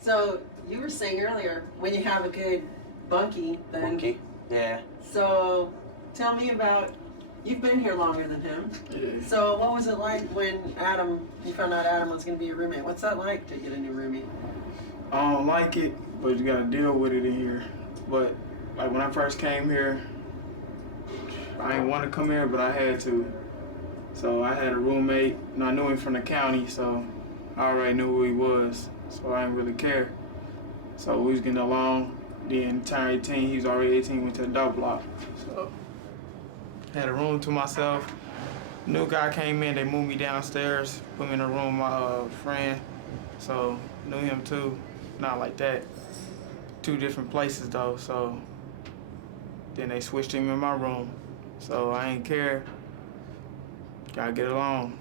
So you were saying earlier, when you have a good bunkie, then... Bunkie? Yeah. So tell me about, you've been here longer than him. Yeah. So what was it like when you found out Adam was going to be your roommate? What's that like to get a new roommate? I don't like it, but you gotta deal with it in here. But like when I first came here, I didn't want to come here, but I had to. So I had a roommate, and I knew him from the county, so I already knew who he was. So I didn't really care. So we was getting along. Then turned 18. He was already 18. Went to the adult block. So had a room to myself. New guy came in. They moved me downstairs, put me in a room with my friend. So knew him too. Not like that. Two different places though. So then they switched him in my room. So I ain't care. Gotta get along.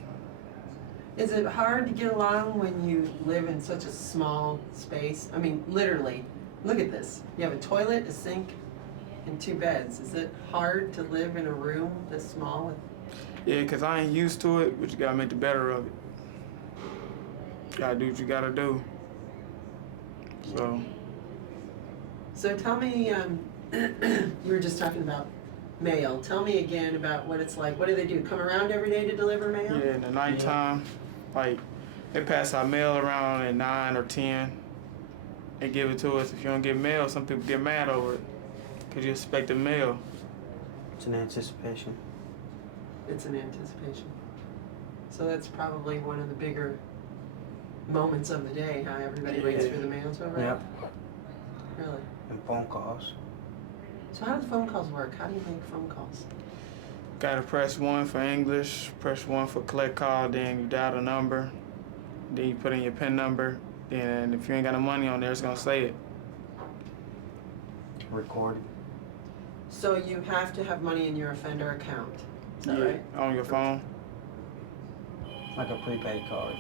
Is it hard to get along when you live in such a small space? I mean, literally, look at this. You have a toilet, a sink, and 2 beds. Is it hard to live in a room this small? Yeah, 'cause I ain't used to it, but you gotta make the better of it. Gotta do what you gotta do. So tell me, you were just talking about mail. Tell me again about what it's like. What do they do? Come around every day to deliver mail? Yeah, in the nighttime, like they pass our mail around at 9 or 10. They give it to us. If you don't get mail, some people get mad over it because you expect the mail. It's an anticipation. It's an anticipation. So that's probably one of the bigger moments of the day, huh? Everybody waits for the mail to arrive? Yep. Really? And phone calls. So how do the phone calls work? How do you make phone calls? Gotta press 1 for English, press 1 for collect call, then you dial the number, then you put in your PIN number, then if you ain't got no money on there, it's gonna say it. Recorded. So you have to have money in your offender account. Is that right? On your phone. Like a prepaid card.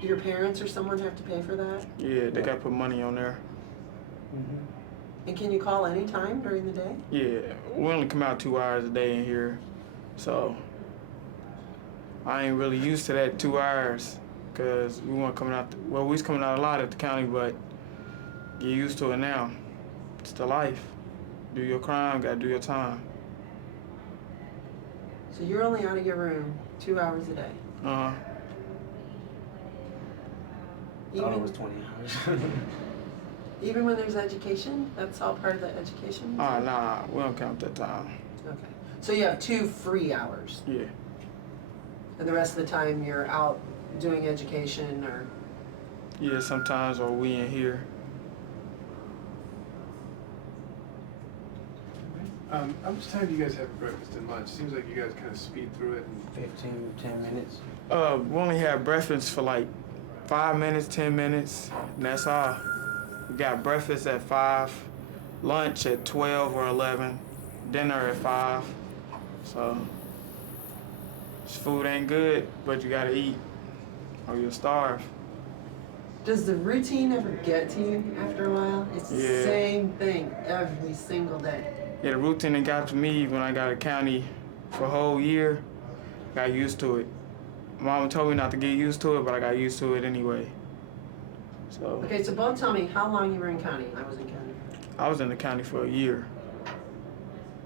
Do your parents or someone have to pay for that? Yeah, they gotta put money on there. Mm-hmm. And can you call any time during the day? Yeah, we only come out 2 hours a day in here, so I ain't really used to that 2 hours, cause we weren't coming out. Well, we was coming out a lot at the county, but get used to it now. It's the life. Do your crime, gotta do your time. So you're only out of your room 2 hours a day. Uh-huh. Thought it was 20 hours. Even when there's education? That's all part of the education? Nah, we don't count that time. Okay. So you have 2 free hours. Yeah. And the rest of the time you're out doing education or... Yeah, sometimes, or we in here. How much time do you guys have for breakfast and lunch? Seems like you guys kind of speed through it. 15, 10 minutes. We only have breakfast for like 5 minutes, 10 minutes, and that's all. We got breakfast at 5, lunch at 12 or 11, dinner at 5. So this food ain't good, but you gotta eat or you'll starve. Does the routine ever get to you after a while? It's the Yeah. same thing every single day. Yeah, the routine that got to me when I got to county for a whole year, got used to it. Mama told me not to get used to it, but I got used to it anyway. So Okay, so both tell me how long you were in county. I was in county. I was in the county for a year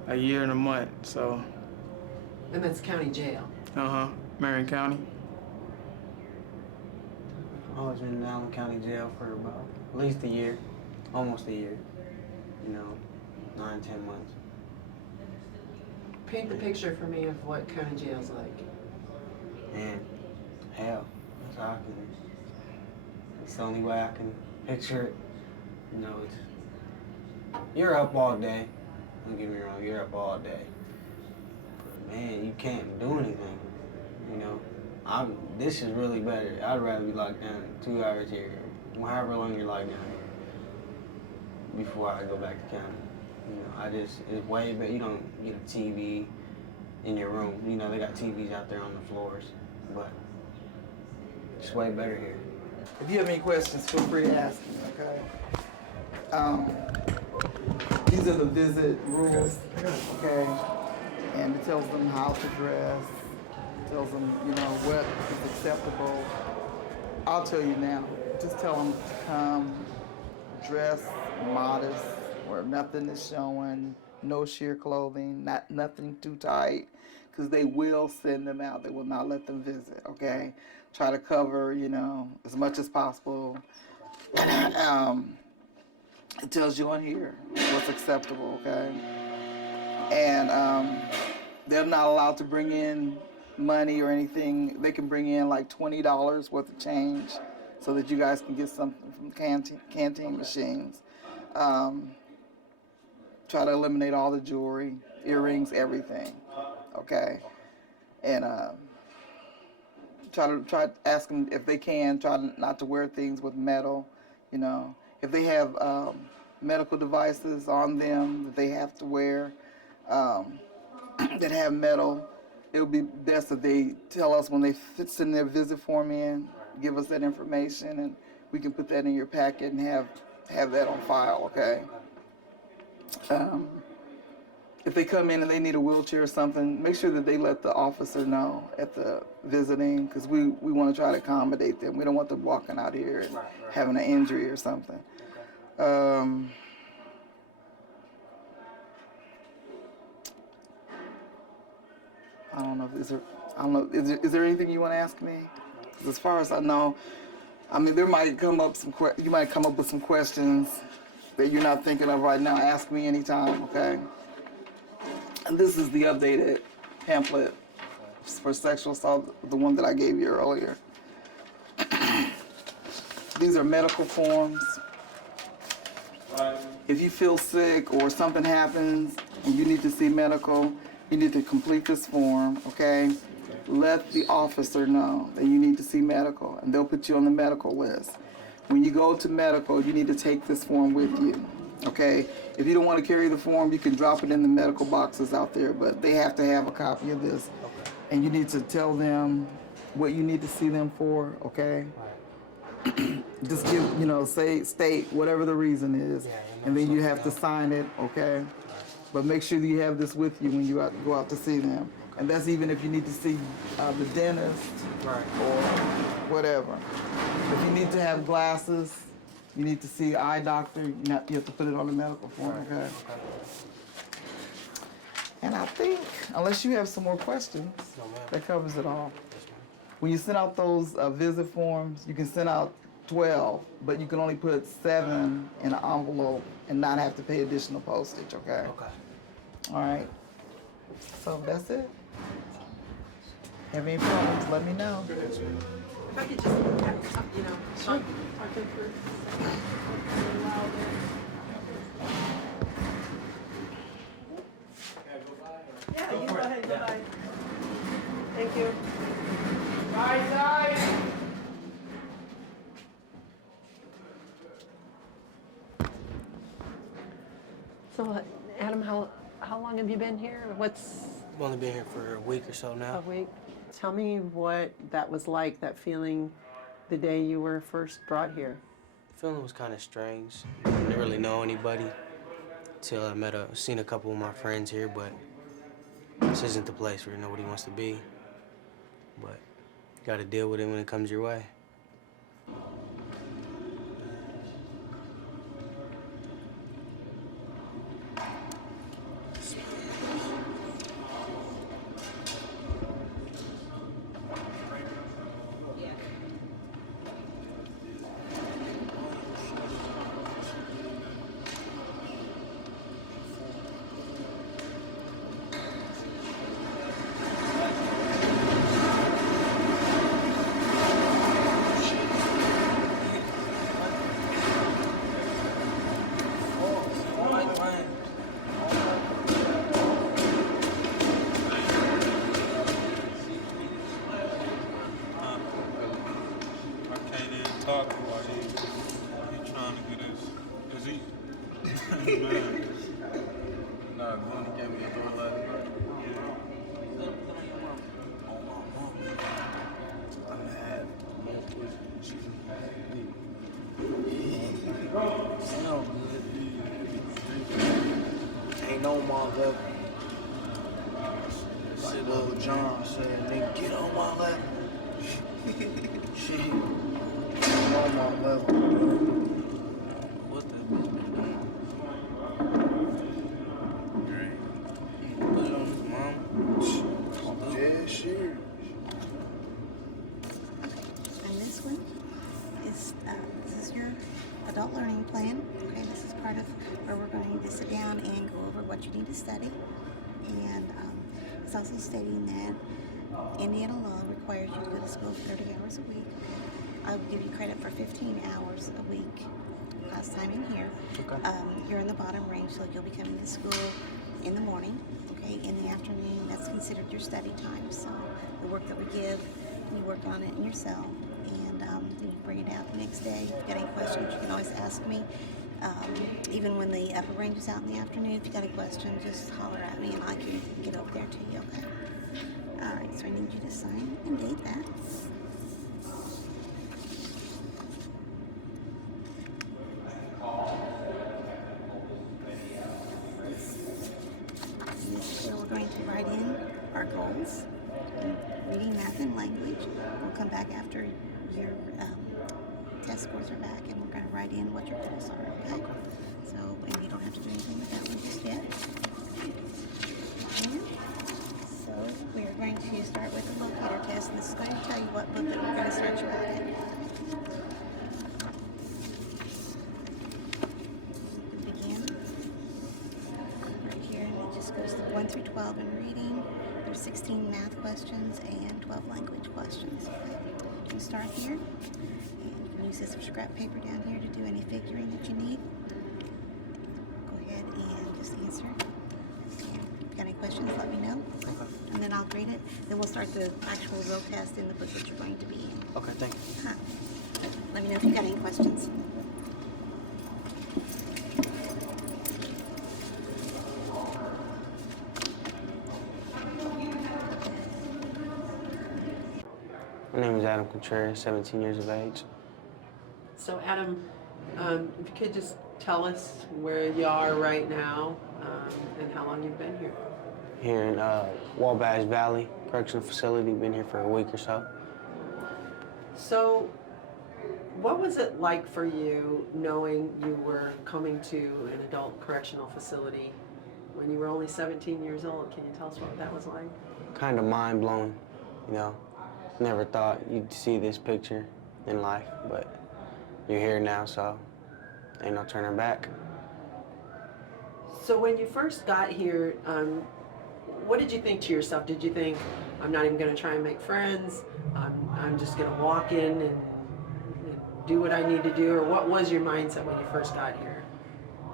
and a month. So And that's county jail. Marion County. I was in Allen County Jail for about at least a year, almost a year. 9, 10 months. Paint the picture for me of what county jail's like. And hell, that's how I can. It's the only way I can picture it. It's you're up all day. Don't get me wrong, you're up all day. But man, you can't do anything. This is really better. I'd rather be locked down 2 hours here, however long you're locked down here, before I go back to county. It's way better. You don't get a TV in your room. They got TVs out there on the floors, but it's way better here. If you have any questions, feel free to ask me, okay? These are the visit rules, okay? And it tells them how to dress, tells them, what is acceptable. I'll tell you now. Just tell them to come dress modest, where nothing is showing, no sheer clothing, nothing too tight, because they will send them out. They will not let them visit. Okay, try to cover, as much as possible. It tells you on here what's acceptable. Okay, and they're not allowed to bring in money or anything. They can bring in like $20 worth of change, so that you guys can get something from canteen machines. Try to eliminate all the jewelry, earrings, everything. Okay, and try to ask them if they can. Try not to wear things with metal. If they have medical devices on them that they have to wear that have metal, it would be best if they tell us when they send their visit form in, give us that information, and we can put that in your packet and have that on file, okay? If they come in and they need a wheelchair or something, make sure that they let the officer know at the visiting, because we want to try to accommodate them. We don't want them walking out here and having an injury or something. I don't know. Is there anything you want to ask me? 'Cause as far as I know, there might come up you might come up with some questions that you're not thinking of right now. Ask me anytime, okay? And this is the updated pamphlet for sexual assault, the one that I gave you earlier. These are medical forms. If you feel sick or something happens and you need to see medical, you need to complete this form, okay? Let the officer know that you need to see medical, and they'll put you on the medical list. When you go to medical, you need to take this form with you, okay? If you don't want to carry the form, you can drop it in the medical boxes out there, but they have to have a copy of this. And you need to tell them what you need to see them for, okay? Just give, state whatever the reason is, and then you have to sign it, okay? But make sure that you have this with you when you go out to see them. And that's even if you need to see the dentist or whatever. If you need to have glasses, you need to see an eye doctor, you have to put it on the medical form, okay? And I think, unless you have some more questions, that covers it all. When you send out those visit forms, you can send out 12, but you can only put 7 in an envelope and not have to pay additional postage, okay? Okay. All right. So that's it. Have any problems, let me know. If I could just, talk to her first. Yeah, you go ahead, bye-bye. Thank you. Bye. So, Adam, how long have you been here? I've only been here for a week or so now. A week? Tell me what that was like, that feeling the day you were first brought here. The feeling was kind of strange. I didn't really know anybody until I seen a couple of my friends here, but this isn't the place where nobody wants to be. But you got to deal with it when it comes your way. Talk while he trying to get his eat. Man. Nah, going to get me a whole lot of money. I'm mad. Sound good. Ain't no motherfucker. Shit, little John said, nigga, get on my level. Shit. Walmart level. What that bitch been doing? Great. Put it on his mama. Yeah, sure. And this one is this is your adult learning plan. Okay, this is part of where we're going to sit down and go over what you need to study. And it's also stating that Indiana law requires you to go to school 30 hours a week. I will give you credit for 15 hours a week last time in here. Okay. You're in the bottom range, so you'll be coming to school in the morning. Okay, in the afternoon, that's considered your study time. So the work that we give, you work on it in your cell, and then you bring it out the next day. If you've got any questions, you can always ask me. Even when the upper range is out in the afternoon, if you've got any questions, just holler at me and I can get over there to you, okay? All right, so I need you to sign and date that. So we're going to write in our goals, reading, math, and language. We'll come back after your test scores are back, and we're going to write in what your goals are, okay? So, and you don't have to do anything with that one just yet. And so we are going to start with the locator test, and this is going to tell you what book that we're going to start you out in. You can begin right here, and it just goes through 1 through 12 in reading. There's 16 math questions and 12 language questions. Okay? You can start here. Use this scrap paper down here to do any figuring that you need. Go ahead and just answer. And if you've got any questions, let me know. Okay. And then I'll grade it. Then we'll start the actual real test in the book that you're going to be in. Okay, thank you. Huh. Let me know if you've got any questions. My name is Adam Contreras, 17 years of age. So Adam, if you could just tell us where you are right now and how long you've been here. Here in Wabash Valley Correctional Facility, been here for a week or so. So what was it like for you knowing you were coming to an adult correctional facility when you were only 17 years old? Can you tell us what that was like? Kind of mind blowing, you know. Never thought you'd see this picture in life, but you're here now, so ain't no turning back. So when you first got here, what did you think to yourself? Did you think, I'm not even going to try and make friends, I'm just going to walk in and do what I need to do, or what was your mindset when you first got here?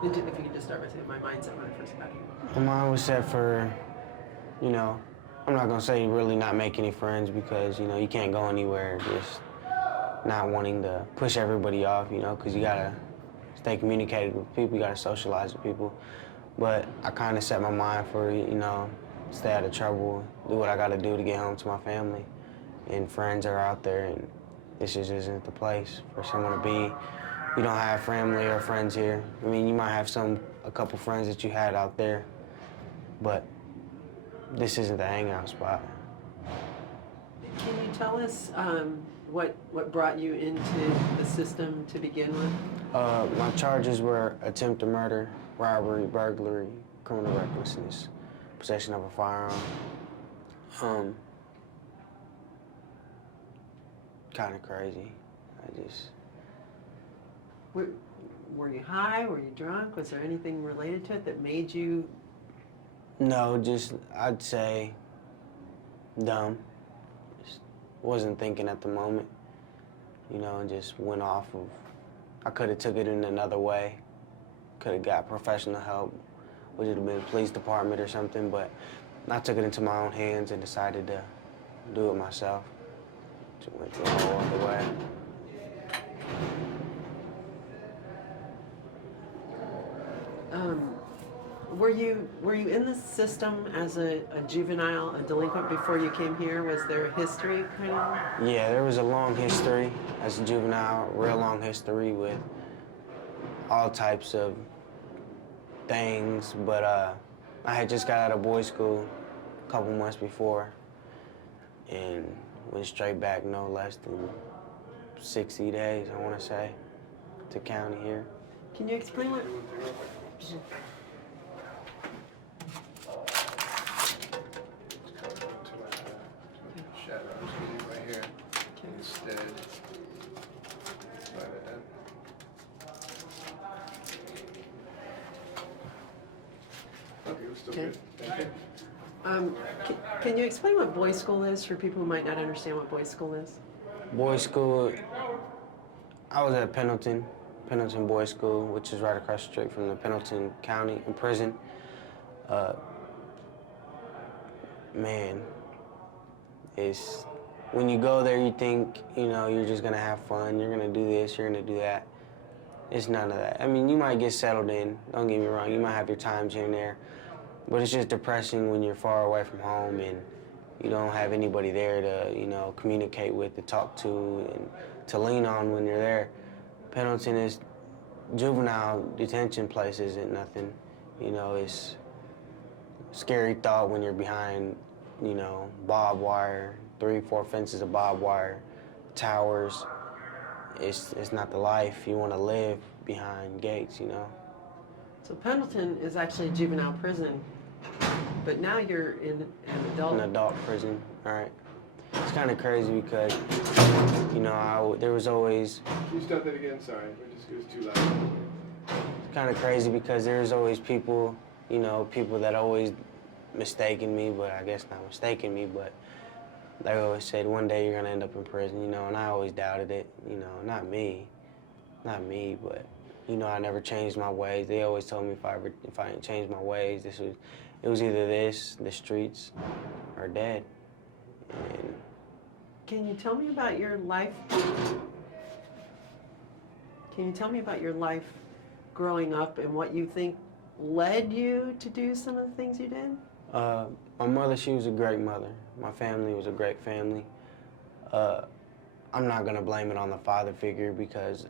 If you could just start by saying my mindset when I first got here. My mind was set for, you know, I'm not gonna say really not make any friends because, you know, you can't go anywhere just not wanting to push everybody off, you know, because you gotta stay communicated with people, you gotta socialize with people. But I kind of set my mind for, you know, stay out of trouble, do what I gotta do to get home to my family. And friends are out there, and this just isn't the place for someone to be. You don't have family or friends here. I mean, you might have a couple friends that you had out there, but this isn't the hangout spot. Can you tell us what brought you into the system to begin with? My charges were attempted murder, robbery, burglary, criminal recklessness, possession of a firearm. Kind of crazy. Were you high? Were you drunk? Was there anything related to it that made you? No, just, I'd say, dumb. Just wasn't thinking at the moment, you know, and just went off of, I could have took it in another way. Could have got professional help, which would have been the police department or something, but I took it into my own hands and decided to do it myself. Just went the whole other way. Were you in the system as a juvenile, a delinquent before you came here? Was there a history kind of? Yeah, there was a long history as a juvenile, real long history with all types of things, but I had just got out of boys' school a couple months before and went straight back no less than 60 days, I want to say, to county here. Can you explain what? Shadow. I'm just gonna leave it right here instead. My bad. Okay, we're still Okay. good. Thank you. Can you explain what boys' school is for people who might not understand what boys' school is? Boys' school, I was at Pendleton Boys' School, which is right across the street from the Pendleton County prison. Man, it's, when you go there, you think, you know, you're just gonna have fun, you're gonna do this, you're gonna do that. It's none of that. I mean, you might get settled in, don't get me wrong, you might have your times here and there, but it's just depressing when you're far away from home and you don't have anybody there to, you know, communicate with, to talk to, and to lean on when you're there. Pendleton is, juvenile detention place isn't nothing. You know, it's a scary thought when you're behind, you know, barbed wire, 3-4 fences of barbed wire, towers. It's not the life you want to live behind gates, you know. So Pendleton is actually a juvenile prison, but now you're in an adult. An adult prison, all right. It's kind of crazy because, you know, there was always, Can you start that again? Sorry, it was too loud. it's kind of crazy because there's always people, you know, people that always mistaken me, but I guess not mistaken me, but they always said one day you're gonna end up in prison, you know, and I always doubted it, you know, not me, but, you know, I never changed my ways. They always told me if I didn't change my ways, it was either this, the streets, or dead. And Can you tell me about your life? Can you tell me about your life growing up and what you think led you to do some of the things you did? my mother, she was a great mother. My family was a great family. I'm not gonna blame it on the father figure because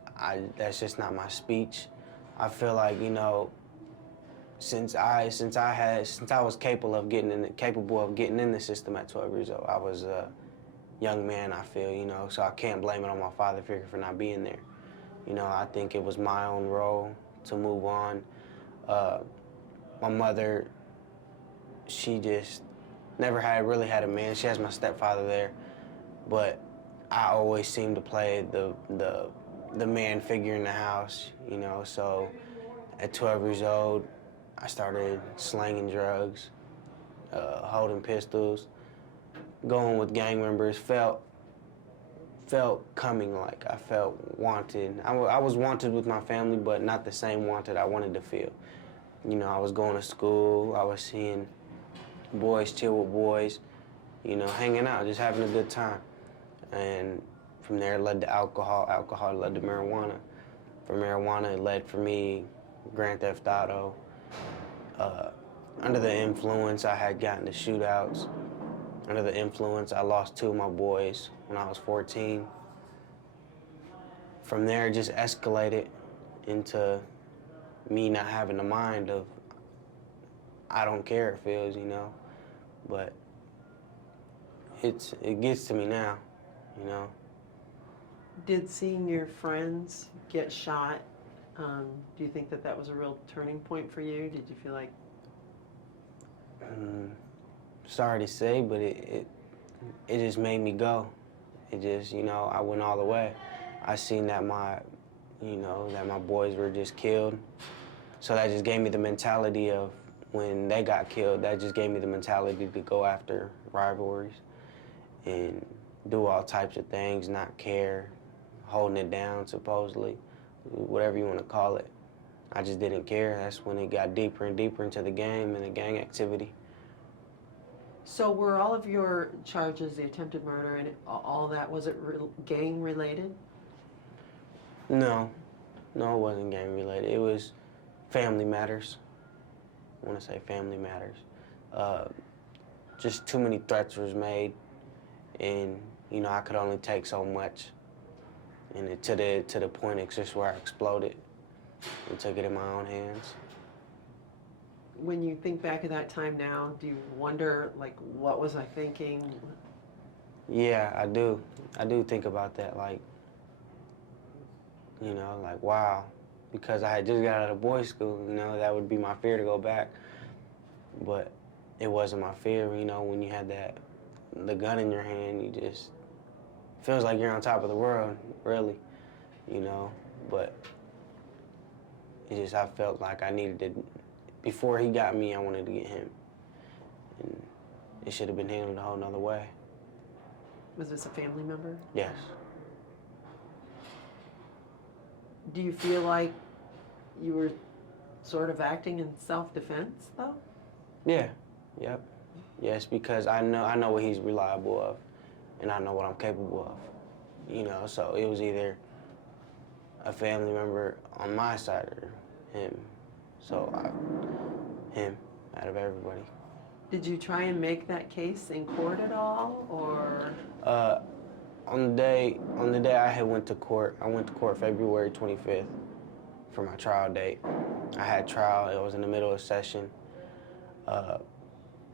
that's just not my speech. I feel like, you know, since I was capable of getting in the system at 12 years old, I was a young man, I feel, you know, so I can't blame it on my father figure for not being there. You know, I think it was my own role to move on. My mother, she just never really had a man. She has my stepfather there, but I always seemed to play the man figure in the house, you know, so at 12 years old, I started slanging drugs, holding pistols, going with gang members, felt coming, like I felt wanted. I was wanted with my family, but not the same wanted I wanted to feel. You know, I was going to school, I was seeing boys chill with boys, you know, hanging out, just having a good time. And from there it led to alcohol, alcohol led to marijuana. From marijuana it led for me Grand Theft Auto. Under the influence, I had gotten to shootouts. Under the influence, I lost 2 of my boys when I was 14. From there, it just escalated into me not having the mind of, I don't care, it feels, you know, but it gets to me now, you know. Did seeing your friends get shot, do you think that was a real turning point for you? Did you feel like? Sorry to say, but it just made me go. It just, you know, I went all the way. I seen that my boys were just killed. So that just gave me the mentality of when they got killed, that just gave me the mentality to go after rivalries and do all types of things, not care, holding it down supposedly, whatever you want to call it. I just didn't care. That's when it got deeper and deeper into the game and the gang activity. So were all of your charges, the attempted murder and all that, was it gang related? No, it wasn't gang related. It was family matters. I want to say family matters. Just too many threats was made, and you know I could only take so much, and to the point it's just where I exploded and took it in my own hands. When you think back at that time now, do you wonder, like, what was I thinking? Yeah, I do. I do think about that. Like, you know, like, wow, because I had just got out of boys' school, you know, that would be my fear to go back. But it wasn't my fear, you know, when you had the gun in your hand, you just, feels like you're on top of the world, really, you know, but it just, I felt like I needed to, before he got me, I wanted to get him. And it should have been handled a whole nother way. Was this a family member? Yes. Do you feel like you were sort of acting in self-defense, though? Yeah, yep. Yes, because I know what he's reliable of, and I know what I'm capable of, you know, so it was either a family member on my side or him. So him, out of everybody. Did you try and make that case in court at all, or? On the day I had went to court, I went to court February 25th for my trial date. I had trial, it was in the middle of session.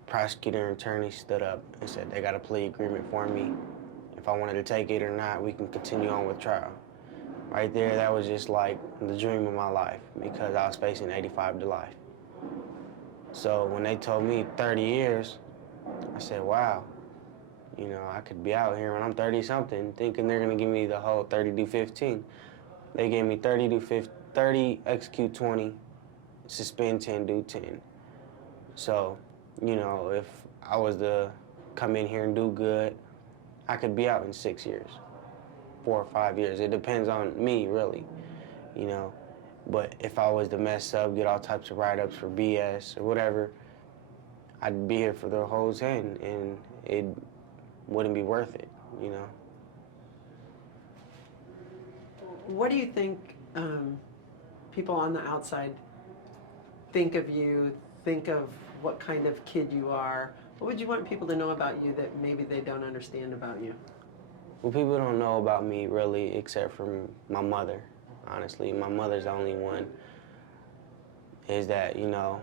Prosecutor and attorney stood up and said they got a plea agreement for me. If I wanted to take it or not, we can continue on with trial. Right there, that was just like the dream of my life because I was facing 85 to life. So when they told me 30 years, I said, wow, you know, I could be out here when I'm 30-something thinking they're gonna give me the whole 30 to 15. They gave me 30 to 50, 30, execute 20, suspend 10, do 10. So, you know, if I was to come in here and do good, I could be out in 6 years, 4 or 5 years. It depends on me, really, you know. But if I was to mess up, get all types of write-ups for BS or whatever, I'd be here for the whole 10, and it wouldn't be worth it, you know. What do you think people on the outside think of you, think of what kind of kid you are? What would you want people to know about you that maybe they don't understand about you? Well, people don't know about me, really, except for my mother, honestly. My mother's the only one, is that, you know,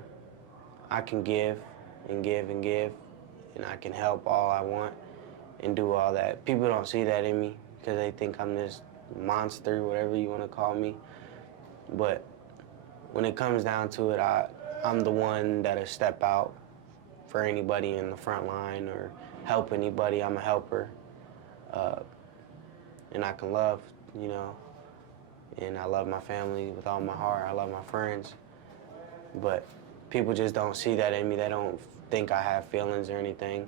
I can give and give and give, and I can help all I want and do all that. People don't see that in me because they think I'm this monster, whatever you want to call me. But when it comes down to it, I'm the one that'll step out for anybody in the front line or help anybody. I'm a helper. And I can love, you know, and I love my family with all my heart. I love my friends. But people just don't see that in me. They don't think I have feelings or anything.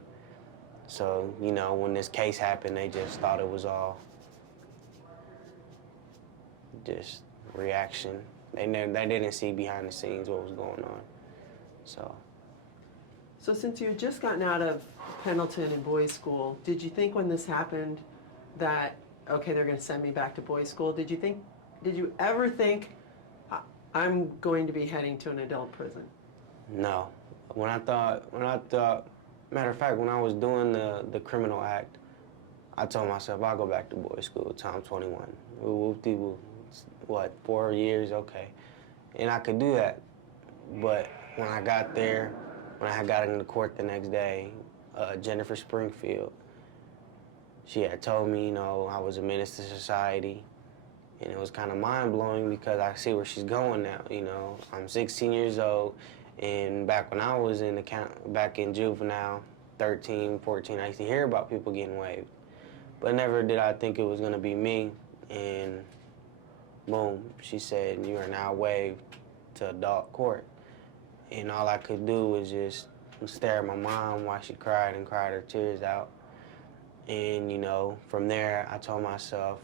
So, you know, when this case happened, they just thought it was all just reaction. They didn't see behind the scenes what was going on. So since you had just gotten out of Pendleton and boys' school, did you think when this happened that, okay, they're going to send me back to boys' school? Did you ever think, I'm going to be heading to an adult prison? No. When I thought, matter of fact, when I was doing the criminal act, I told myself, I'll go back to boys' school till I'm 21. Whoop-de-whoop. What, 4 years? Okay. And I could do that. But when I got there, when I had got into court the next day, Jennifer Springfield, she had told me, you know, I was a menace to society. And it was kind of mind-blowing because I see where she's going now, you know. I'm 16 years old, and back when I was back in Juvenile, 13, 14, I used to hear about people getting waived. But never did I think it was going to be me. And boom, she said, you are now waived to adult court. And all I could do was just stare at my mom while she cried and cried her tears out. And, you know, from there, I told myself,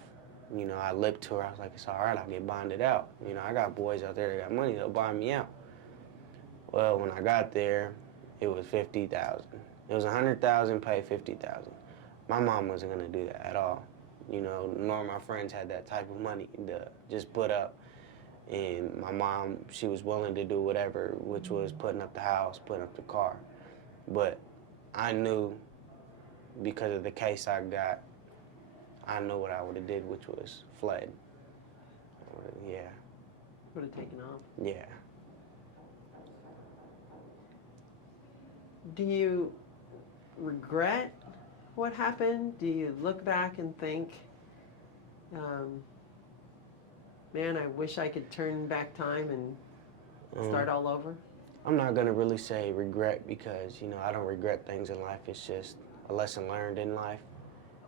you know, I lipped to her. I was like, it's all right, I'll get bonded out. You know, I got boys out there that got money, they'll bond me out. Well, when I got there, it was $50,000. It was $100,000, pay $50,000. My mom wasn't gonna do that at all. You know, nor my friends had that type of money to just put up. And my mom, she was willing to do whatever, which was putting up the house, putting up the car. But I knew, because of the case I got, I knew what I would have did, which was fled. Yeah. Would have taken off. Yeah. Do you regret what happened? Do you look back and think, man, I wish I could turn back time and start all over? I'm not gonna really say regret because, you know, I don't regret things in life. It's just a lesson learned in life,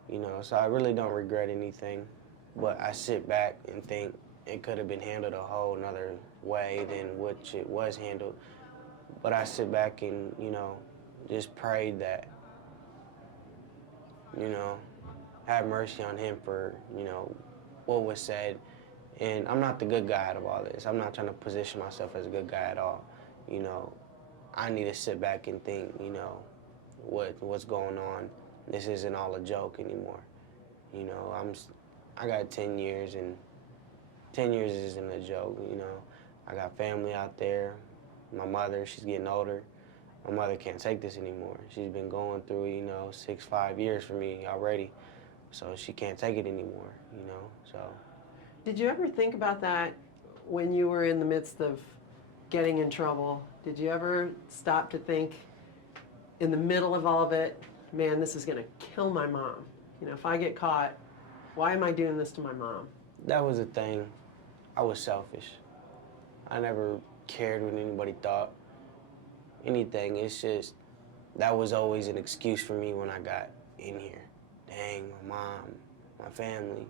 you know, so I really don't regret anything. But I sit back and think it could have been handled a whole nother way than which it was handled. But I sit back and, you know, just pray that, you know, have mercy on him for, you know, what was said. And I'm not the good guy out of all this. I'm not trying to position myself as a good guy at all. You know, I need to sit back and think, you know, what's going on. This isn't all a joke anymore. You know, I got 10 years, and 10 years isn't a joke, you know. I got family out there. My mother, she's getting older. My mother can't take this anymore. She's been going through, you know, 5 years for me already. So she can't take it anymore, you know, so. Did you ever think about that when you were in the midst of getting in trouble? Did you ever stop to think, in the middle of all of it, man, this is gonna kill my mom? You know, if I get caught, why am I doing this to my mom? That was the thing. I was selfish. I never cared what anybody thought. Anything. It's just, that was always an excuse for me when I got in here. Dang, my mom, my family.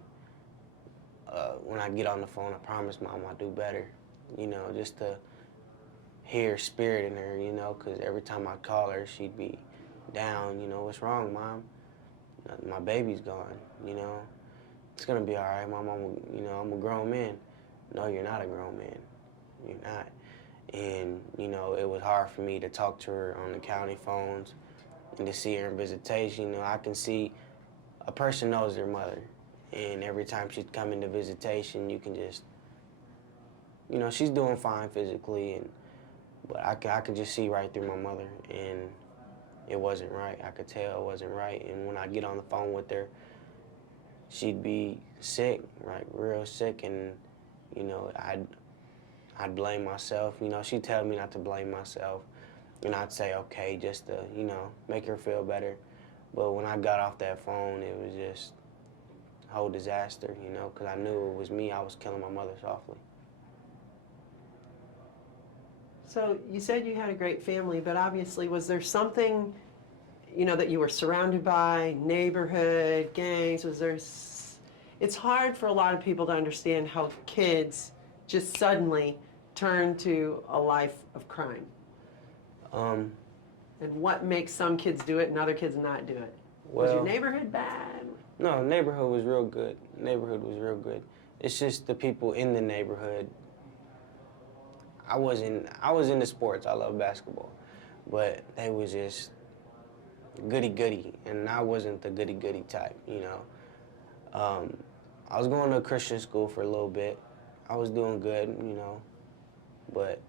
When I get on the phone, I promise Mom I'll do better. You know, just to hear spirit in her, you know, because every time I call her, she'd be down, you know, what's wrong, Mom? My baby's gone, you know. It's gonna be all right, Mom, you know, I'm a grown man. No, you're not a grown man. You're not. And, you know, it was hard for me to talk to her on the county phones and to see her in visitation. You know, I can see a person knows their mother. And every time she'd come into visitation, you can just, you know, she's doing fine physically, but I could just see right through my mother, and it wasn't right. I could tell it wasn't right. And when I get on the phone with her, she'd be sick, like real sick, and, you know, I'd blame myself. You know, she'd tell me not to blame myself, and I'd say, okay, just to, you know, make her feel better. But when I got off that phone, it was just a whole disaster, you know, because I knew it was me. I was killing my mother softly. So you said you had a great family, but obviously was there something, you know, that you were surrounded by, neighborhood, gangs? Was there, it's hard for a lot of people to understand how kids just suddenly turn to a life of crime. And what makes some kids do it and other kids not do it? Was your neighborhood bad? No, neighborhood was real good. Neighborhood was real good. It's just the people in the neighborhood. I was into sports. I love basketball, but they was just goody-goody, and I wasn't the goody-goody type, you know. I was going to a Christian school for a little bit. I was doing good, you know, but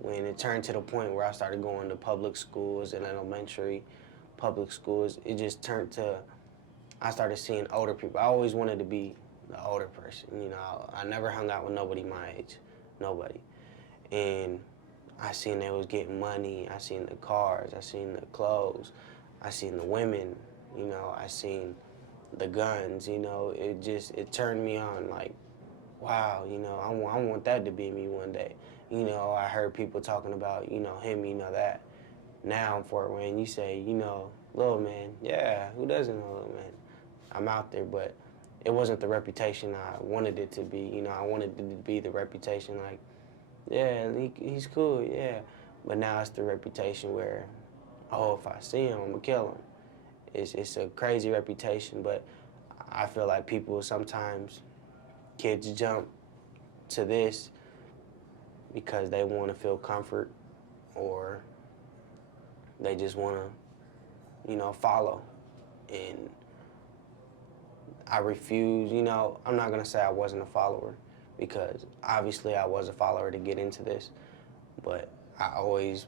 when it turned to the point where I started going to public schools and elementary public schools, it just turned to, I started seeing older people. I always wanted to be the older person, you know. I never hung out with nobody my age, nobody. And I seen they was getting money, I seen the cars, I seen the clothes, I seen the women, you know, I seen the guns, you know. It turned me on, like, wow, you know, I want that to be me one day. You know, I heard people talking about, you know, him, you know, that. Now in Fort Wayne, you say, you know, Lil Man. Yeah, who doesn't know Lil Man? I'm out there, but it wasn't the reputation I wanted it to be. You know, I wanted it to be the reputation like, yeah, he's cool, yeah. But now it's the reputation where, oh, if I see him, I'm gonna kill him. It's a crazy reputation, but I feel like people sometimes, kids jump to this because they want to feel comfort, or they just want to, you know, follow. And I refuse, you know, I'm not going to say I wasn't a follower, because obviously I was a follower to get into this, but I always,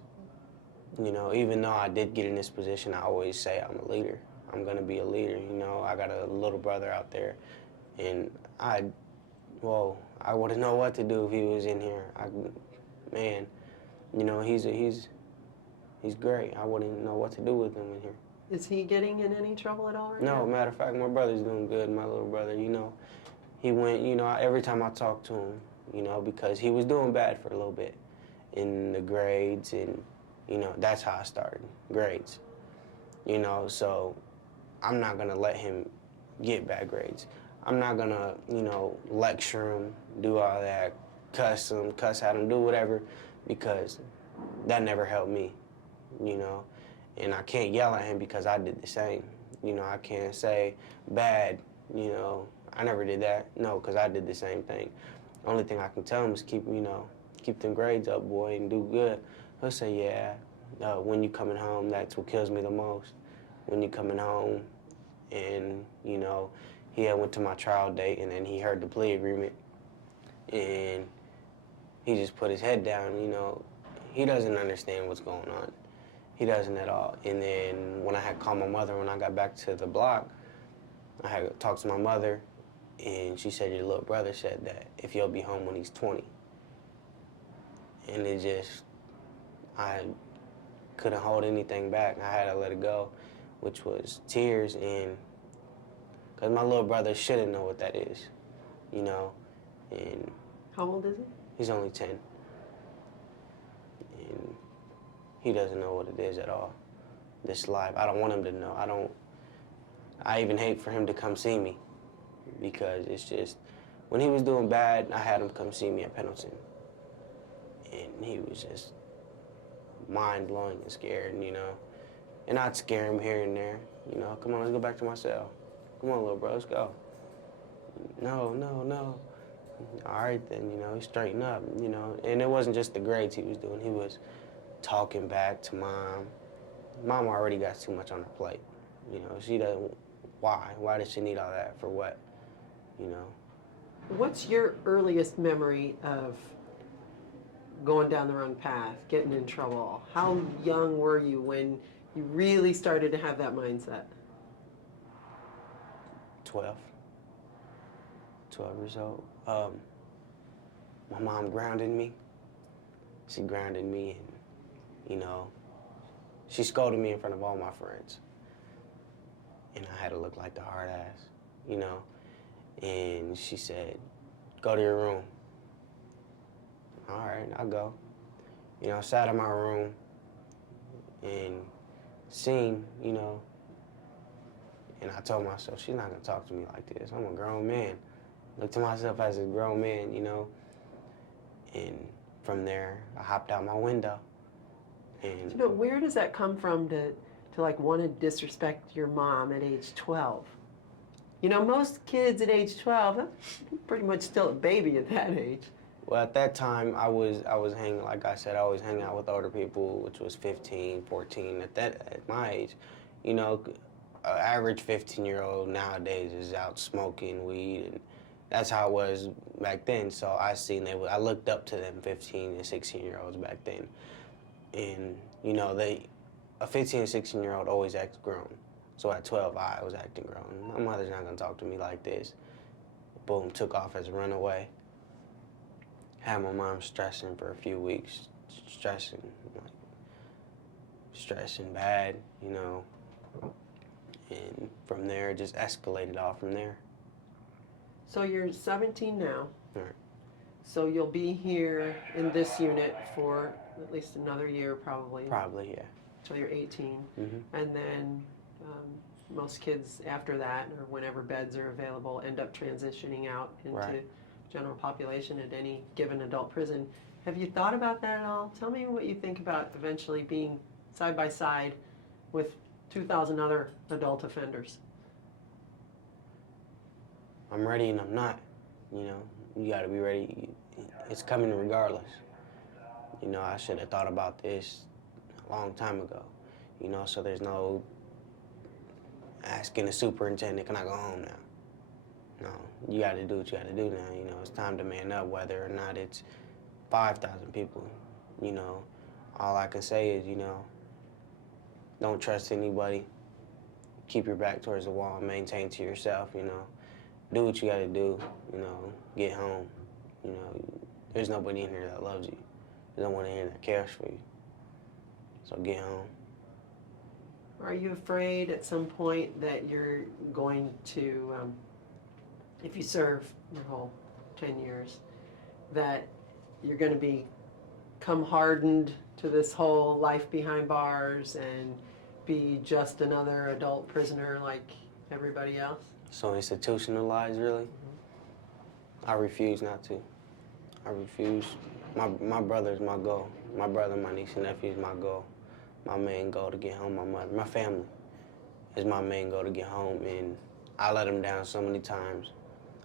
you know, even though I did get in this position, I always say I'm a leader. I'm going to be a leader, you know. I got a little brother out there, and I wouldn't know what to do if he was in here. Man, you know, he's great. I wouldn't know what to do with him in here. Is he getting in any trouble at all right No, now? matter of fact, my brother's doing good, my little brother, you know. he went, you know, every time I talked to him, you know, because he was doing bad for a little bit in the grades, and, you know, that's how I started, grades. You know, so I'm not gonna let him get bad grades. I'm not gonna, you know, lecture him, do all that, cuss him, cuss at him, do whatever, because that never helped me, you know. And I can't yell at him because I did the same. You know, I can't say bad, you know, I never did that. No, because I did the same thing. Only thing I can tell him is keep, you know, keep them grades up, boy, and do good. He'll say, yeah, when you coming home, that's what kills me the most. When you coming home, and, you know, he had went to my trial date, and then he heard the plea agreement, and he just put his head down, you know. He doesn't understand what's going on. He doesn't at all. And then when I had called my mother when I got back to the block, I had talked to my mother, and she said, your little brother said that if you'll be home when he's 20. And it just, I couldn't hold anything back. I had to let it go, which was tears, and because my little brother shouldn't know what that is, you know. And How old is he? he's only 10. And he doesn't know what it is at all, this life. I don't want him to know. I even hate for him to come see me, because it's just, when he was doing bad, I had him come see me at Pendleton. And he was just mind-blowing and scared, you know. And I'd scare him here and there, you know. Come on, let's go back to my cell. Come on, little bro, let's go. No, no, no. All right then, you know, he straightened up, you know. And it wasn't just the grades he was doing. He was talking back to Mom. Mom already got too much on her plate. You know, she doesn't, why? Why does she need all that? For what? You know? What's your earliest memory of going down the wrong path, getting in trouble? How young were you when you really started to have that mindset? 12 years old. My mom grounded me. She grounded me, and, you know, she scolded me in front of all my friends. And I had to look like the hard ass, you know. And she said, go to your room. All right, I'll go. You know, I sat in my room and seen, you know, and I told myself, she's not gonna talk to me like this. I'm a grown man. Look to myself as a grown man, you know. And from there, I hopped out my window. And You know, where does that come from to like want to disrespect your mom at age 12? You know, most kids at age 12, they're pretty much still a baby at that age. well, at that time, I was hanging, like I said, I was hanging out with older people, which was 15, 14. At my age, you know, an average 15-year-old nowadays is out smoking weed, and that's how it was back then. So I looked up to them 15 and 16-year-olds back then. And, you know, a 15 and 16-year-old always acts grown. So at 12, I was acting grown. My mother's not gonna talk to me like this. Boom, took off as a runaway. Had my mom stressing for a few weeks, stressing bad, you know. And from there, it just escalated off from there. So you're 17 now. All right. So you'll be here in this unit for at least another year, probably. Probably, yeah. Until you're 18. Mm-hmm. And then most kids after that, or whenever beds are available, end up transitioning out into Right. general population at any given adult prison. Have you thought about that at all? Tell me what you think about eventually being side by side with 2,000 other adult offenders. I'm ready and I'm not, you know. You gotta be ready. It's coming regardless. You know, I should have thought about this a long time ago, you know, so there's no asking the superintendent, can I go home now? No, you gotta do what you gotta do now, you know. It's time to man up, whether or not it's 5,000 people, you know. All I can say is, you know, don't trust anybody. Keep your back towards the wall, maintain to yourself, you know. Do what you gotta do, you know, get home. You know, there's nobody in here that loves you. There's no one in here that cares for you. So get home. Are you afraid at some point that you're going to if you serve your whole 10 years, that you're going to become hardened to this whole life behind bars and be just another adult prisoner like everybody else? So institutionalized, really? I refuse not to. I refuse. My brother's my goal. My brother, my niece and nephew is my goal. My main goal to get home. My mother, my family is my main goal to get home, and I let them down so many times.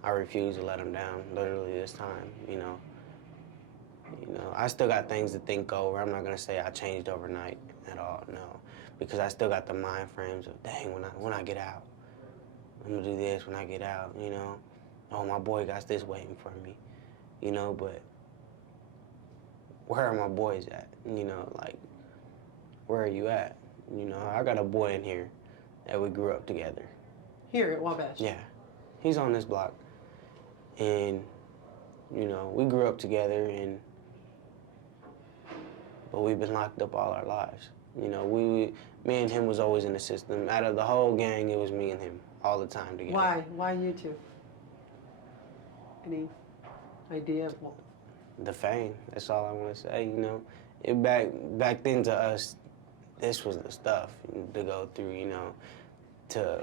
I refuse to let them down, literally this time, you know. I still got things to think over. I'm not gonna say I changed overnight at all, no. Because I still got the mind frames of, dang, when I get out, I'm gonna do this when I get out, you know. Oh, my boy got this waiting for me, you know, but where are my boys at? You know, like, where are you at? You know, I got a boy in here that we grew up together. Here at Wabash? Yeah, he's on this block. And, you know, we grew up together, but we've been locked up all our lives. You know, me and him was always in the system. Out of the whole gang, it was me and him all the time together. Why? Why you two? Any idea of what? The fame, that's all I want to say, you know. Back then to us, this was the stuff to go through, you know, to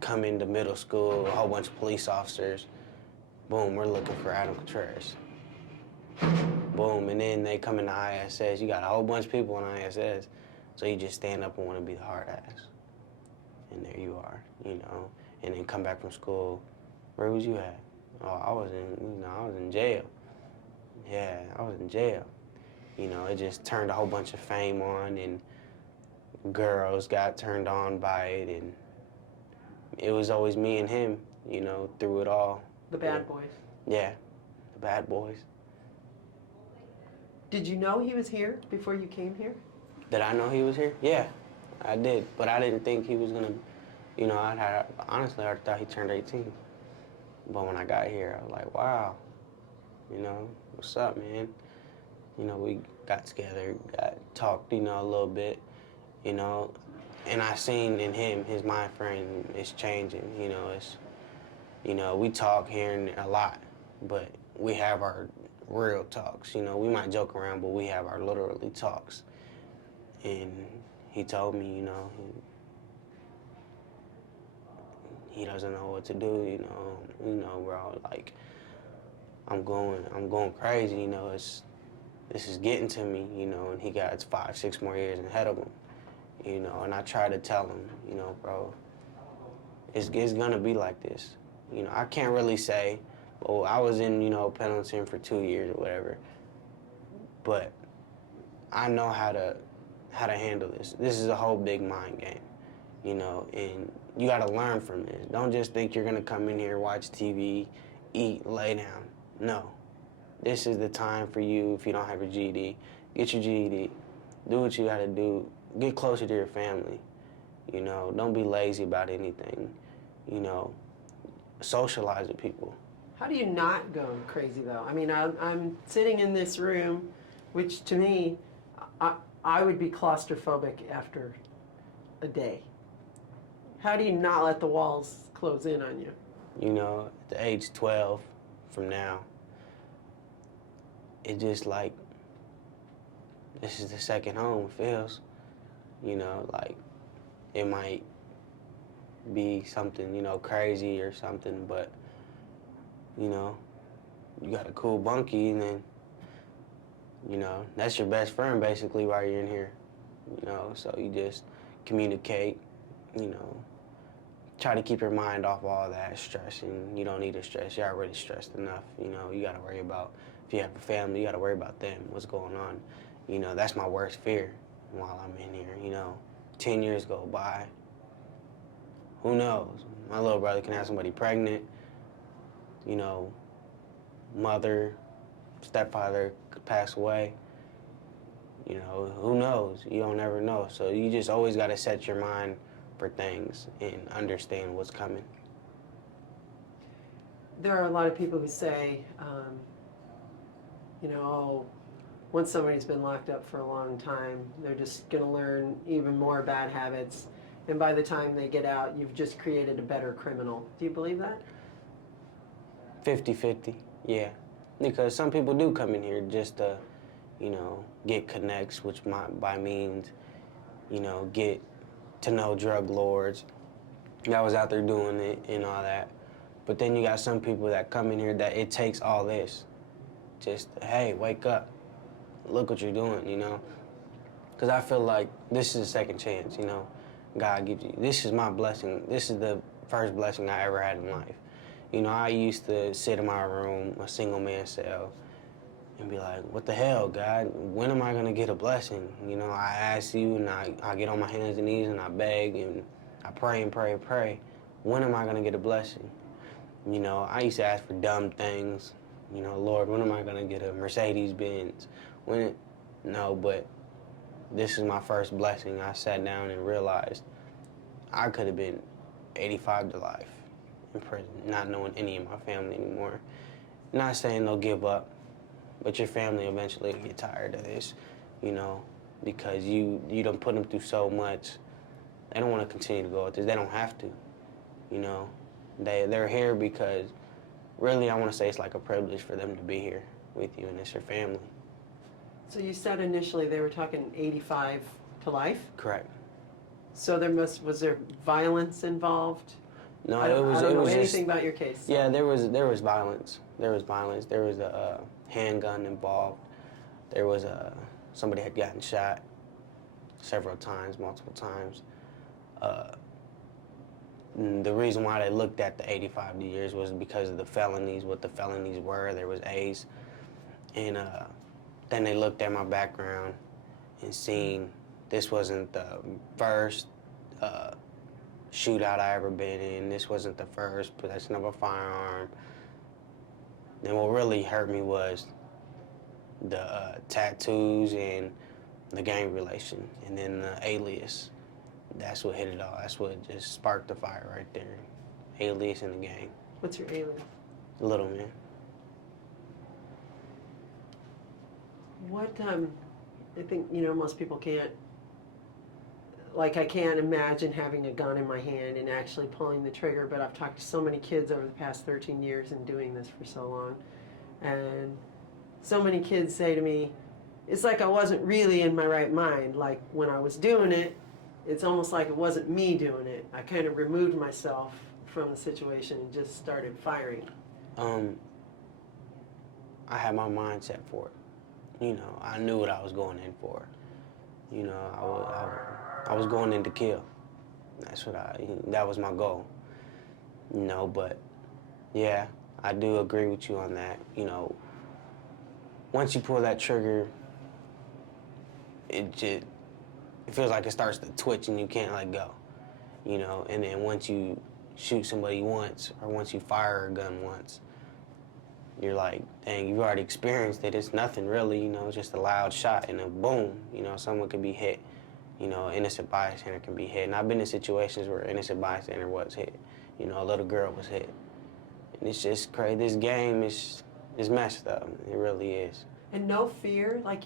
come into middle school, a whole bunch of police officers. Boom, we're looking for Adam Contreras. Boom, and then they come into ISS. You got a whole bunch of people in ISS, so you just stand up and want to be the hard ass. And there you are, you know. And then come back from school. Where was you at? Oh, I was in jail. Yeah, I was in jail. You know, it just turned a whole bunch of fame on, and girls got turned on by it, and it was always me and him, you know, through it all. The bad boys. Yeah, the bad boys. Did you know he was here before you came here? Did I know he was here? Yeah, I did, but I didn't think he was gonna, you know, honestly, I thought he turned 18. But when I got here, I was like, wow, you know, what's up, man? You know, we got together, talked, you know, a little bit, you know, and I seen in him, his mind frame is changing, you know, we talk here and a lot, but we have our real talks, you know. We might joke around, but we have our literally talks. And he told me, you know, he doesn't know what to do, you know, bro, like, I'm going crazy, you know, this is getting to me, you know, and he got 5, 6 more years ahead of him, you know, and I try to tell him, you know, bro, it's gonna be like this. You know, I can't really say, well, I was in, you know, Pendleton for 2 years or whatever, but I know how to handle this. This is a whole big mind game, you know, and you gotta learn from this. Don't just think you're gonna come in here, watch TV, eat, lay down. No. This is the time for you, if you don't have your GED, get your GED, do what you gotta do, get closer to your family, you know, don't be lazy about anything, you know, socialize with people. How do you not go crazy, though? I mean, I'm sitting in this room, which to me, I would be claustrophobic after a day. How do you not let the walls close in on you? You know, at the age 12 from now, it just like, this is the second home, it feels. You know, like, it might be something, you know, crazy or something, but, you know, you got a cool bunkie, and then, you know, that's your best friend basically while you're in here, you know, so you just communicate, you know, try to keep your mind off all that stress, and you don't need to stress. You're already stressed enough, you know. You got to worry about, if you have a family, you got to worry about them, what's going on. You know, that's my worst fear while I'm in here, you know. 10 years go by. Who knows? My little brother can have somebody pregnant, you know, mother, stepfather could pass away. You know, who knows? You don't ever know. So you just always got to set your mind for things and understand what's coming. There are a lot of people who say, you know, oh, once somebody's been locked up for a long time, they're just going to learn even more bad habits. And by the time they get out, you've just created a better criminal. Do you believe that? 50-50, yeah. Because some people do come in here just to, you know, get connects, which might, by means, you know, get to know drug lords that was out there doing it and all that. But then you got some people that come in here that it takes all this. Just, hey, wake up. Look what you're doing, you know? Because I feel like this is a second chance, you know? God gives you. This is my blessing. This is the first blessing I ever had in life. You know, I used to sit in my room, a single man cell, and be like, what the hell, God? When am I going to get a blessing? You know, I ask you, and I get on my hands and knees, and I beg, and I pray and pray and pray. When am I going to get a blessing? You know, I used to ask for dumb things. You know, Lord, when am I going to get a Mercedes-Benz? No, but this is my first blessing. I sat down and realized I could have been 85 to life in prison, not knowing any of my family anymore. Not saying they'll give up, but your family eventually will get tired of this, you know, because you done put them through so much. They don't want to continue to go with this. They don't have to, you know. They're here because, really, I want to say it's like a privilege for them to be here with you, and it's your family. So you said initially they were talking 85 to life? Correct. So was there violence involved? No, I don't know anything just, about your case. So. Yeah, there was violence. There was violence. There was a handgun involved. There was somebody had gotten shot several times, multiple times. The reason why they looked at the 85 years was because of the felonies, what the felonies were. There was A's. And then they looked at my background and seen this wasn't the first shootout I ever been in. This wasn't the first possession of a firearm. And what really hurt me was the tattoos and the gang relation, and then the alias. That's what hit it all. That's what just sparked the fire right there. Alias and the gang. What's your alias? Little man. What, I think, you know, most people can't, like, I can't imagine having a gun in my hand and actually pulling the trigger, but I've talked to so many kids over the past 13 years and doing this for so long. And so many kids say to me, it's like I wasn't really in my right mind. Like, when I was doing it, it's almost like it wasn't me doing it. I kind of removed myself from the situation and just started firing. I had my mind set for it. You know, I knew what I was going in for. You know, I was going in to kill. That was my goal. You know, but yeah, I do agree with you on that. You know, once you pull that trigger, it feels like it starts to twitch and you can't let go. You know, and then once you shoot somebody once, or once you fire a gun once, you're like, dang, you've already experienced it. It's nothing really, you know, just a loud shot and a boom. You know, someone could be hit. You know, innocent bystander can be hit. And I've been in situations where innocent bystander was hit. You know, a little girl was hit. And it's just crazy. This game is messed up. It really is. And no fear? Like,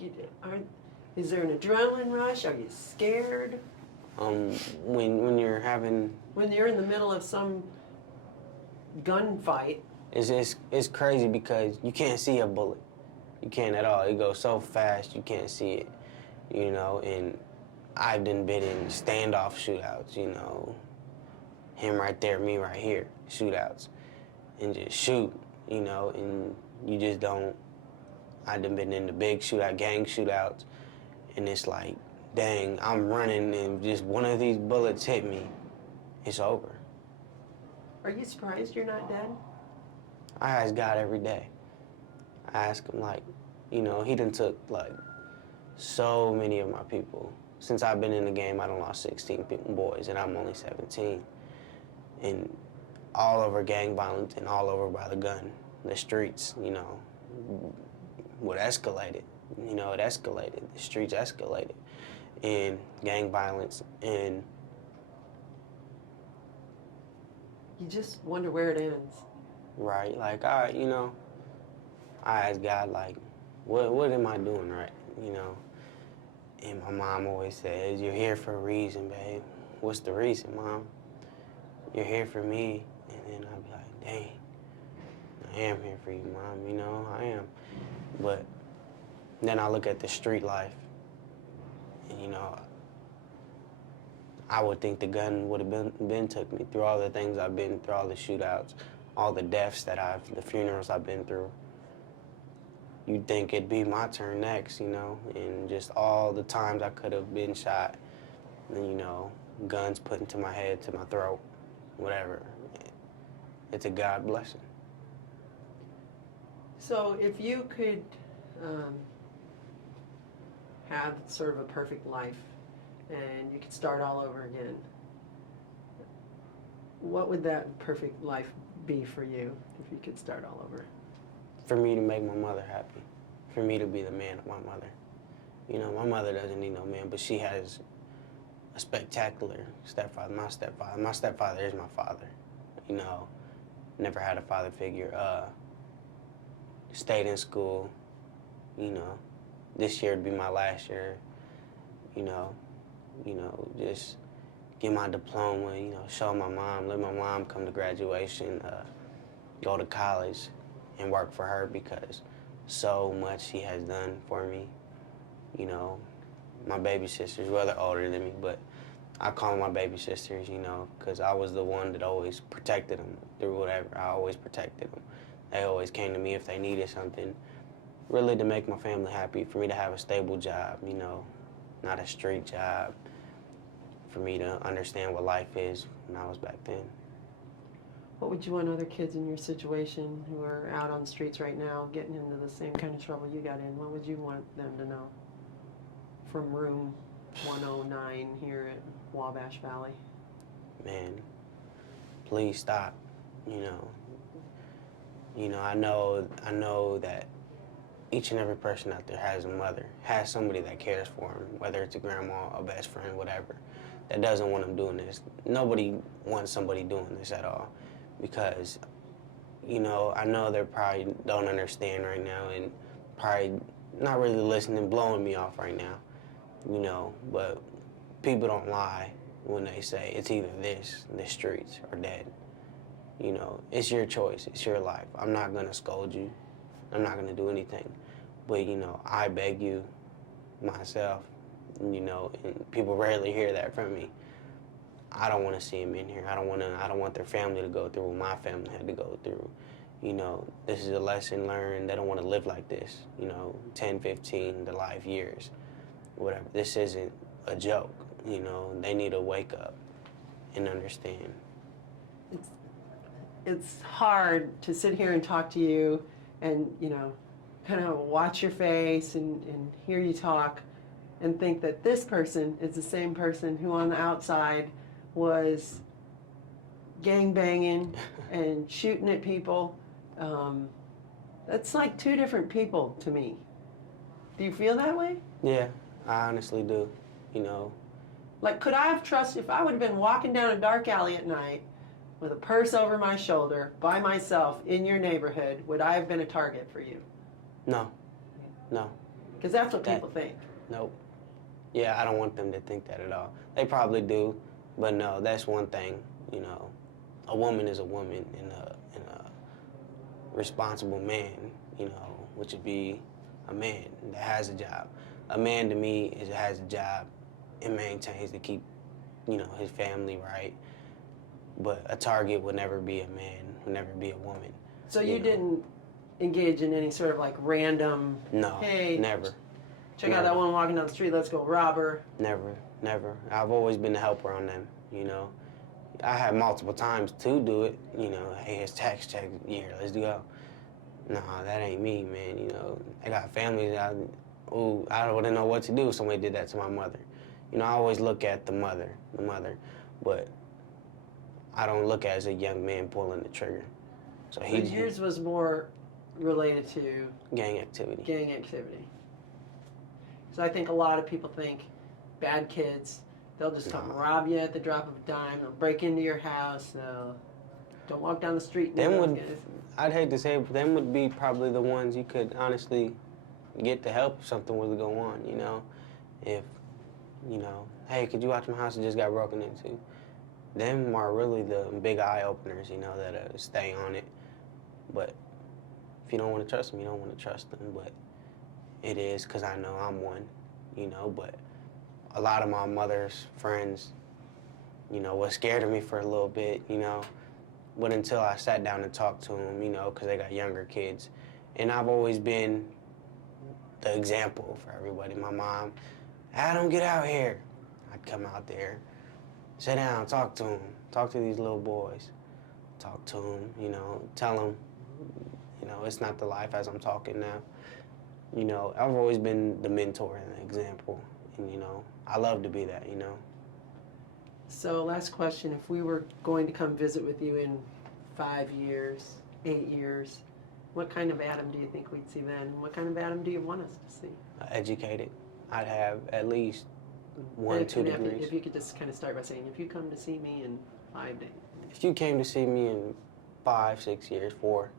is there an adrenaline rush? Are you scared? When you're having... When you're in the middle of some gunfight. It's crazy because you can't see a bullet. You can't at all. It goes so fast you can't see it. You know, and I've been in standoff shootouts, you know. Him right there, me right here, shootouts. And just shoot, you know, and you just don't... I've been in the big shootout, gang shootouts, and it's like, dang, I'm running and just one of these bullets hit me, it's over. Are you surprised you're not dead? I ask God every day. I ask him, like, you know, he done took, like, so many of my people. Since I've been in the game, I done lost 16 boys, and I'm only 17. And all over gang violence and all over by the gun. The streets, you know, would escalate it. You know, it escalated. The streets escalated. And gang violence, and... You just wonder where it ends. Right, like, you know, I ask God, like, what am I doing right, you know? And my mom always says, you're here for a reason, babe. What's the reason, Mom? You're here for me. And then I'd be like, dang, I am here for you, Mom, you know, I am. But then I look at the street life, and, you know, I would think the gun would have been took me through all the things I've been through, all the shootouts, all the deaths the funerals I've been through. You'd think it'd be my turn next, you know, and just all the times I could have been shot, and, you know, guns put into my head, to my throat, whatever. It's a God blessing. So if you could have sort of a perfect life and you could start all over again, what would that perfect life be for you if you could start all over? For me to make my mother happy, for me to be the man of my mother. You know, my mother doesn't need no man, but she has a spectacular stepfather. My stepfather is my father. You know, never had a father figure. Stayed in school. You know, this year would be my last year. You know, just get my diploma. You know, show my mom, let my mom come to graduation, go to college, and work for her, because so much she has done for me. You know, my baby sisters, well, they're older than me, but I call them my baby sisters, you know, because I was the one that always protected them through whatever. I always protected them. They always came to me if they needed something, really to make my family happy, for me to have a stable job, you know, not a street job, for me to understand what life is when I was back then. What would you want other kids in your situation who are out on the streets right now getting into the same kind of trouble you got in? What would you want them to know from room 109 here at Wabash Valley? Man, please stop. You know, I know that each and every person out there has a mother, has somebody that cares for them, whether it's a grandma, a best friend, whatever, that doesn't want them doing this. Nobody wants somebody doing this at all, because, you know, I know they probably don't understand right now and probably not really listening, blowing me off right now, you know, but people don't lie when they say it's either this, the streets, or dead. You know, it's your choice, it's your life. I'm not gonna scold you, I'm not gonna do anything, but, you know, I beg you myself, you know, and people rarely hear that from me. I don't want to see them in here. I don't want their family to go through what my family had to go through. You know, this is a lesson learned. They don't want to live like this, you know, 10, 15 to life years, whatever. This isn't a joke, you know. They need to wake up and understand. It's hard to sit here and talk to you and, you know, kind of watch your face and hear you talk and think that this person is the same person who on the outside was gang banging and shooting at people. That's like two different people to me. Do you feel that way? Yeah, I honestly do, you know. Like, could I have trusted, if I would have been walking down a dark alley at night with a purse over my shoulder by myself in your neighborhood, would I have been a target for you? No. Because that's what people think. Nope. Yeah, I don't want them to think that at all. They probably do, but no, that's one thing, you know. A woman is a woman, and a responsible man, you know, which would be a man that has a job. A man to me has a job and maintains to keep, you know, his family right. But a target would never be a man, would never be a woman. So you didn't engage in any sort of like random, No, hey, never. check out that one walking down the street, let's go rob her. Never. I've always been the helper on them, you know. I had multiple times to do it, you know, hey, it's tax check year, let's go. No, that ain't me, man, you know. I got families, I wouldn't know what to do if somebody did that to my mother. You know, I always look at the mother, but I don't look at it as a young man pulling the trigger. So yours was more related to gang activity. So I think a lot of people think bad kids, they'll just come rob you at the drop of a dime, they'll break into your house, don't walk down the street. I'd hate to say it, but them would be probably the ones you could honestly get to help if something was to go on, you know. If, you know, hey, could you watch my house? It just got broken into. Them are really the big eye openers, you know, that stay on it. But If you don't want to trust them, you don't want to trust them. But it is because I know I'm one, you know. But a lot of my mother's friends, you know, was scared of me for a little bit, you know. But until I sat down and talked to them, you know, because they got younger kids. And I've always been the example for everybody. My mom, Adam, get out here. I'd come out there, sit down, talk to them, talk to these little boys, talk to them, you know, tell them, you know, it's not the life as I'm talking now. You know, I've always been the mentor and the example, and, you know, I love to be that, you know. So last question, if we were going to come visit with you in 5 years, 8 years, what kind of Adam do you think we'd see then? What kind of Adam do you want us to see? Educated. I'd have at least 1, And 2 if degrees. If you could just kind of start by saying, if you come to see me in 5 days. If you came to see me in 5, 6 years, 4,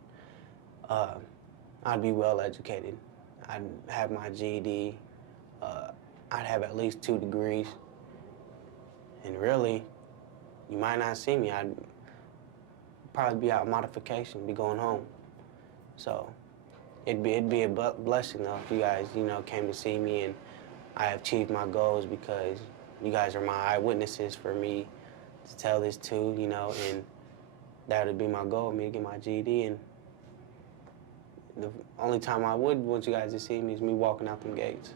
I'd be well educated. I'd have my GED. I'd have at least 2 degrees. And really, you might not see me. I'd probably be out of modification, be going home. So it'd be a blessing though if you guys, you know, came to see me and I achieved my goals, because you guys are my eyewitnesses for me to tell this to, you know, and that would be my goal, me to get my GED. And the only time I would want you guys to see me is me walking out them gates.